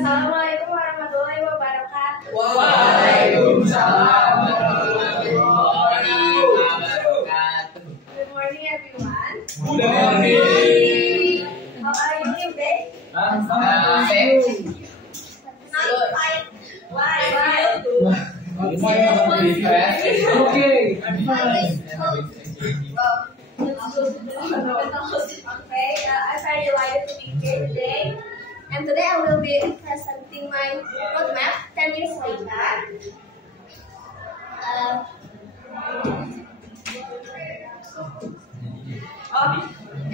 Assalamualaikum warahmatullahi wabarakatuh. Waalaikumsalam warahmatullahi wabarakatuh. Good morning, everyone. Good morning. How are you today? I'm Not fine. Why? Okay, I'm fine. Okay, I'm very delighted to be here today. And today I will be presenting my roadmap 10 years later.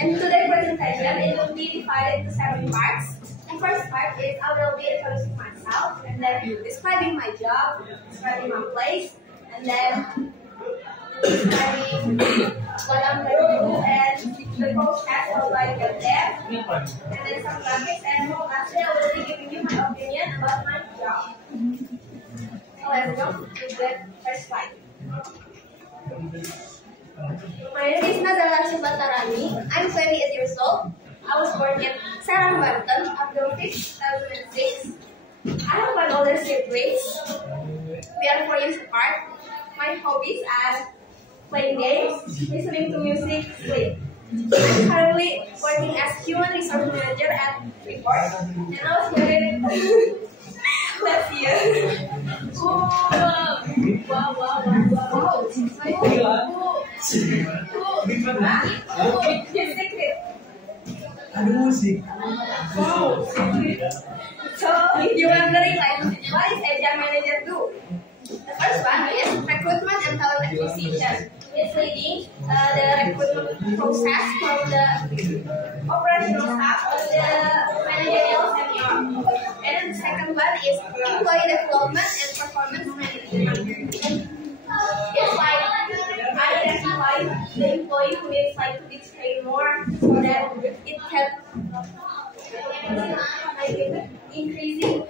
And today's presentation it will be divided into 7 parts. The first part is I will be introducing myself, and then describing my job, describing my place, and then describing what I'm going to do and the process how I get there, and then some graphics, and lastly I will be giving you my opinion about my job. So let's go to the first slide. My name is Nazala Cibatarani. I'm 28 years old. I was born in Serang, Banten, April 5, 2006. I have one older siblings. We are 4 years apart. My hobbies are playing games, listening to music, sleep. I'm currently working as human resource manager at Freeport, and I was married last year. So, if you're wondering, like, what is HR manager do? The first one is recruitment and talent acquisition. It's leading the recruitment process from the operational staff to the managerial senior. And then the second one is employee development and performance management. It's like identify the employee who needs like to be trained more so that it can increasing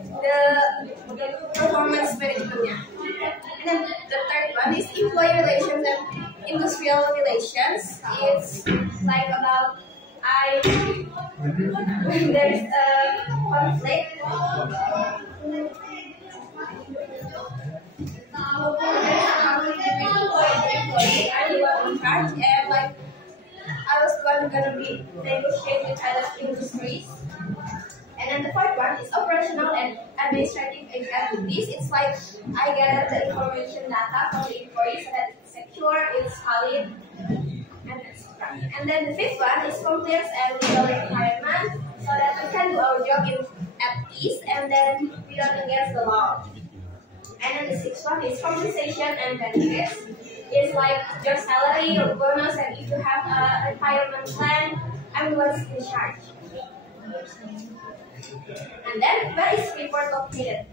the performance management. And then the third one is employee relations and industrial relations. It's like about when there's a conflict. I'm the one in charge, and like I was the one gonna be negotiating with other industries. And then the fourth one is operational and administrative activities. It's like I gather the information data from the employees so that it's secure, it's solid, and etc. And then the fifth one is compliance and legal requirement so that we can do our job at ease and then we don't against the law. And then the sixth one is compensation and benefits. It's like your salary, your bonus, and if you have a retirement plan, I'm the one in charge. And then, where is Freeport located?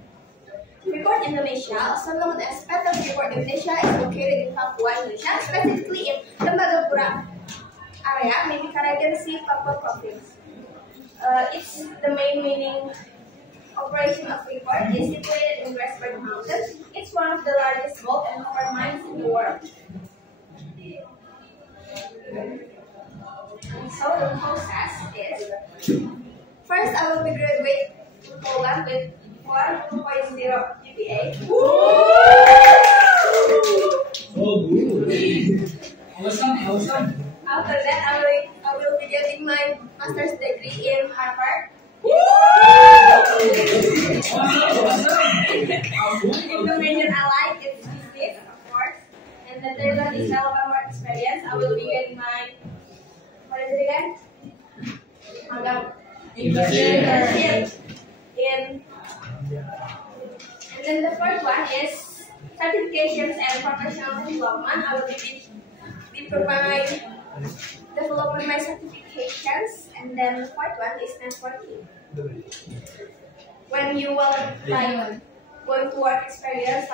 Freeport Indonesia, also known as PT Freeport Indonesia, is located in Papua, Indonesia, specifically in Tembagapura area, Mimika Sea, Papua Province. It's the main meaning operation of Freeport is situated in Grassberg Mountains. It's one of the largest gold and copper mines in the world. And so the process is, first I will be graduate in Poland with 4.0 GPA. Oh, good. Awesome. After that, I will be getting my master's degree in Harvard. In the major I like is business, of course. And the third one is relevant work experience. I will be getting my, what is it again? Internship in. And then the fourth one is certifications and professional development. I will be developing my certifications, and then the fourth one is networking. When you will like going to work experience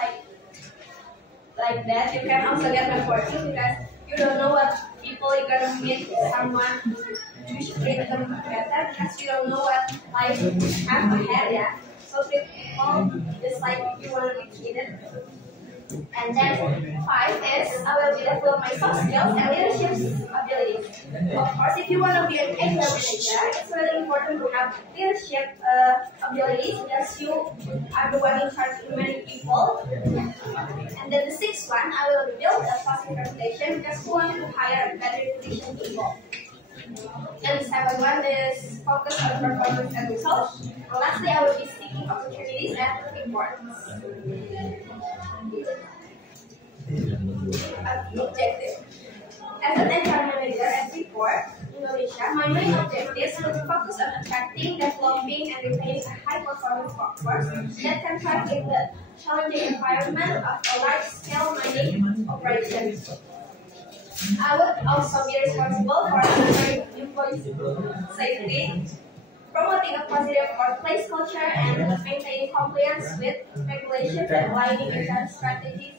like that, you can also get networking because you don't know what people you're gonna meet someone. You should treat them better because you don't know what life have ahead, yeah. So treat people just like you want to be treated. And then 5 is I will develop my soft skills and leadership abilities. Of course, if you want to be an HR manager, it's really important to have leadership abilities because you are the one in charge of many people. And then the 6th one, I will build a positive reputation because we want to hire better efficient people. And the 7th one is focus on performance and results. And lastly, I will be seeking opportunities and rewards. Objective. As an HR manager at Freeport, Indonesia, my main objectives will focus on attracting, developing, and retaining a high-performance workforce that can thrive in the challenging environment of a large-scale mining operation. I would also be responsible for ensuring employee safety, promoting a positive workplace culture, and maintaining compliance with regulations and aligning HR strategies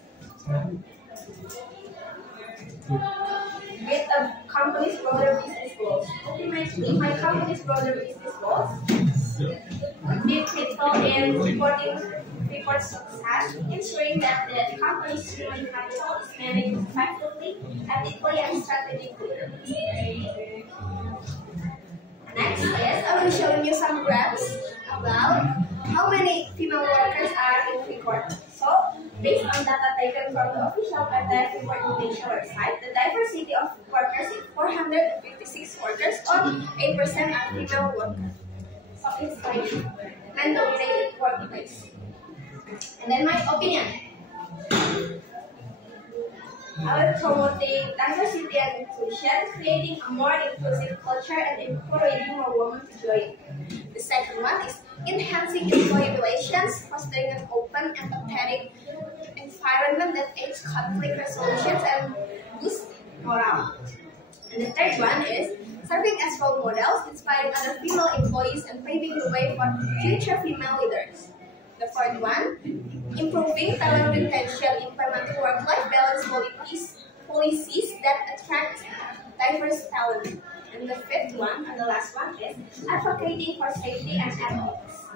with the company's broader business goals. Ultimately, my company's broader business goals would be critical in supporting Freeport's success, ensuring that the company's human capital is managed effectively, ethically, and strategically. Next is I will show you some graphs about how many female workers are in Freeport. So, based on data taken from the official PT Freeport Indonesia website, the diversity of workers is 456 workers, or 8% are female workers. So, it's like men-dominated workplace. And then my opinion. I will promoting diversity and inclusion, creating a more inclusive culture and encouraging more women to join. The second one is enhancing employee relations, fostering an open, empathetic environment that aids conflict resolutions and boosts morale. And the third one is serving as role models, inspiring other female employees and paving the way for future female leaders. The fourth one, improving talent retention, implementing work-life balance policies that attract diverse talent. And the fifth one, and the last one, is advocating for safety and ethics,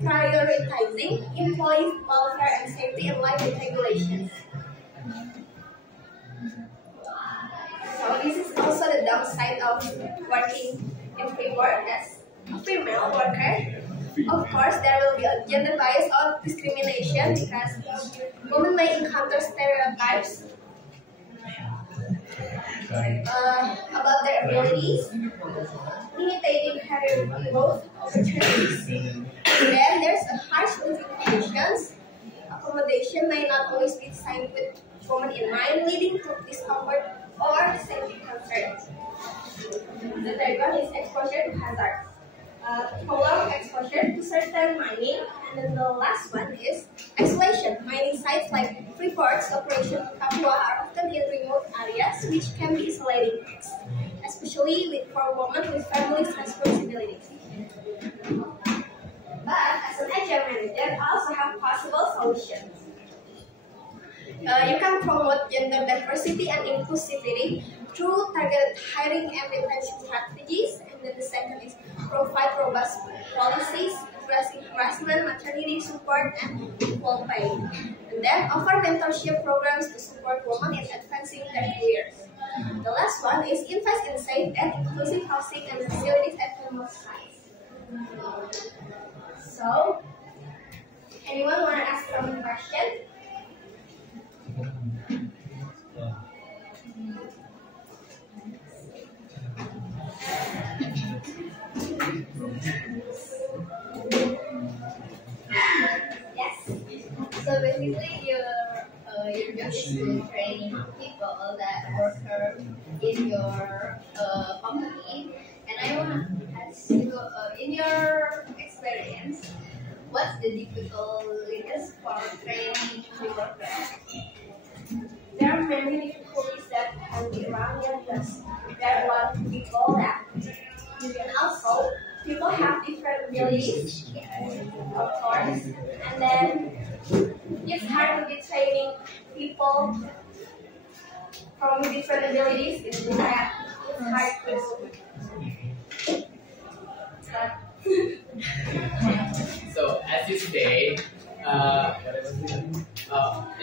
prioritizing employee welfare and safety in line with regulations. So this is also the downside of working in Freeport as a female worker. Of course, there will be a gender bias or discrimination because women may encounter stereotypes about their abilities, limiting career growth opportunities. Then there's a harsh limitations. Accommodation may not always be designed with women in mind, leading to discomfort or safety concerns. The third one is exposure to hazards. Prolonged exposure to certain mining, and then the last one is isolation. Mining sites like Freeport's operation in Papua are often in remote areas, which can be isolating, especially for women with families' responsibilities. But as an HR manager, I also have possible solutions. You can promote gender diversity and inclusivity through targeted hiring and retention strategies. And then the second is provide robust policies addressing harassment, maternity support, and equal pay. And then offer mentorship programs to support women in advancing their careers. The last one is invest in safe and inclusive housing and facilities at remote sites. So, anyone want to ask some questions? Yes. So basically, your job is to train people that work in your company. And I want to ask you, in your experience, what's the difficulties for training the workers? There are many difficulties that can be around here because there are a lot of people that and also people have different abilities, of course, and then it's hard to be training people from different abilities. It's hard to start. So as you say,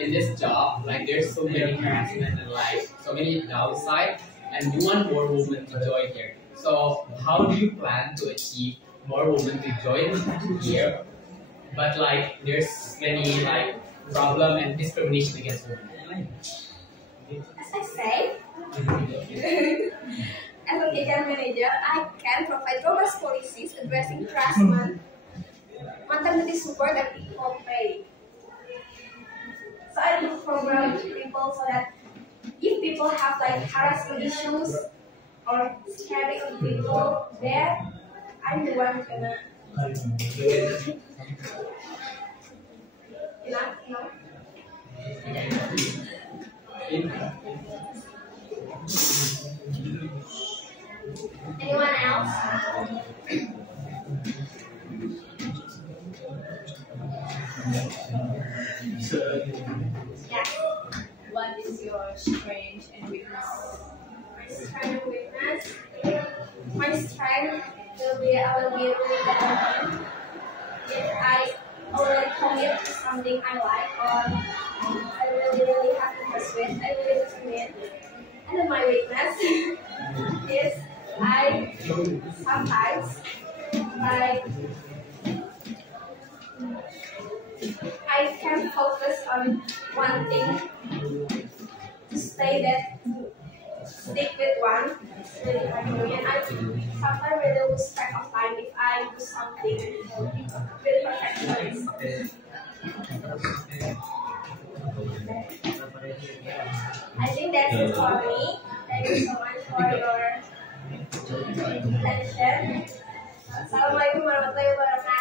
in this job, like there's so many harassment and like so many downside, and you want more women to join here. So how do you plan to achieve more women to join here? But like there's many like problem and discrimination against women. As I say, as an HR manager, I can provide robust policies addressing harassment, maternity support, and equal pay. So I do program people so that if people have like harassment issues or scaring of people there, I'm the one gonna no. Anyone else? Yeah. What is your strength and weakness? My strength and weakness. My strength will be I will be really determined. If I already commit to something I like or I really have interest with, I will determine. And then my weakness is I sometimes like I can focus on one thing to stick with one. It's really hard for me, and I sometimes really lose track of time if I do something with perfectionism. I think that's it for me. Thank you so much for your attention. Assalamualaikum warahmatullahi wabarakatuh.